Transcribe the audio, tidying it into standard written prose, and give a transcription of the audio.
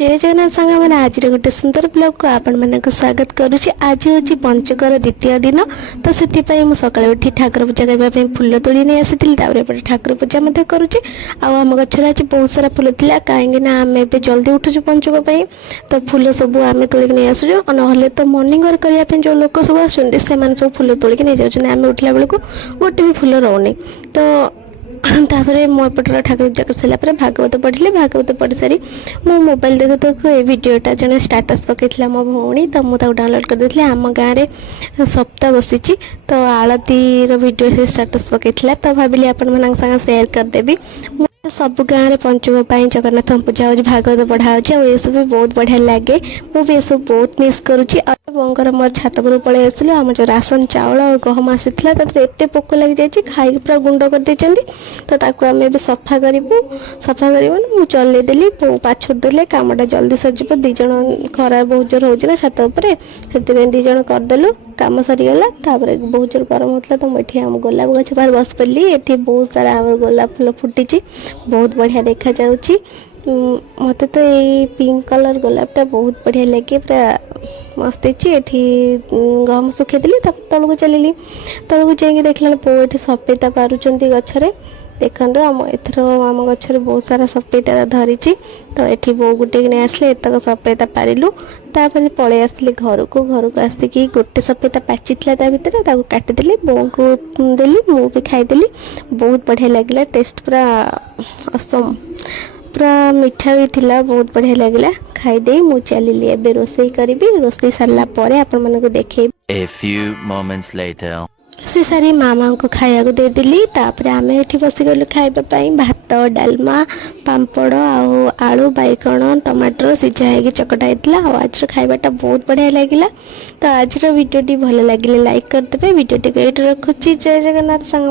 जय जगन्नाथ सांग मैंने आज गोटे सुंदर ब्लॉग को आपण मानक स्वागत करुच्ची। आज हूँ पंचकर द्वितीय दिन तो से सकाଳେ उठी ठाकुर पूजा करने फूल तोड़ी नहीं आसी ठाकुर पूजा करुचे। आम गचर आज बहुत सारा फूल था कहीं आम ए जल्दी उठुचु पंचक तो फूल सब आम तोलिक नहीं आसुचु ना तो मॉर्निंग वर्क करने जो लोक सब आसुँच से फूल तोलिक नहीं जाऊँ आम उठला बेलू गोटे भी फूल रोनी तो तापर मो पटर ठाकुर पूजा कर सारा भागवत पढ़ी भागवत पढ़ी सारी मो मोबाइल देखो तो ये वीडियोटा जन स्टाटस पकईला मो भौणी तो मुझे डाउनलोड कर देती आम गाँव में सप्ताह बसी तो आलतीर वीडियो से स्टाटस पकईला तो भाविली आपण मान सेयार करदेवी। सब गाँव में पंचक जगन्नाथ पूजा हो भागवत पढ़ा हो ये सब बहुत बढ़िया लगे मुझे ये सब बहुत मिस करुँची। बोंगर मोर छात पर पलि आसलु आम जो राशन चाउल और गहम आसाला एत पोक लग जाए खाई पूरा गुंड कर देछंती तो ताकू आम ए सफा करूँ सफा कर मुझे चलईदेली पाछुर देले कामटा जल्दी सरजिव दीज खरा बहुत जोर हो छात उपर से दीज करदेलु काम सरीगला तापर बहुत जोर गरम होता तो मुझे आम गोलाप गछ पार बस पड़ी ये बहुत सारा आम गोलाप फूल फुटी बहुत बढ़िया देखा जाउची। मत तो ये पिंक कलर गोलापटा बहुत बढ़िया लगे पूरा मस्त ये गहम सुखेदी तलू चलि तलू जाइए देखला पो ये सफेदा पारुंट गचरे देखो आम एथर आम गचर बहुत सारा सफेदा धरी तो ये बो गुटे नहीं आसले एतक सफेदा पारिलु तापर पलि आसली घर को आसिक गोटे सफेदा पाची भितर काटिदेली बो को देली मु भी खाईदेली बहुत बढ़िया लगे टेस्ट पूरा असम पूरा मीठा भी थिला बहुत बढ़िया लगे खाईदे मु चलिली एबे रोसई करी रोसई सारा पर आपण मानक देखे से सारी मामा को खाया को देदेली तापर आम ये बसीगलु खावाई भात डालमा पापड़ आलू बैगण टमाटर सीझा है चकटा होता आज खावाटा बहुत बढ़िया लगे तो आज वीडियो भल लगे लाइक करदे वीडियो टी रखुच्छी। जय जगन्नाथ सांग।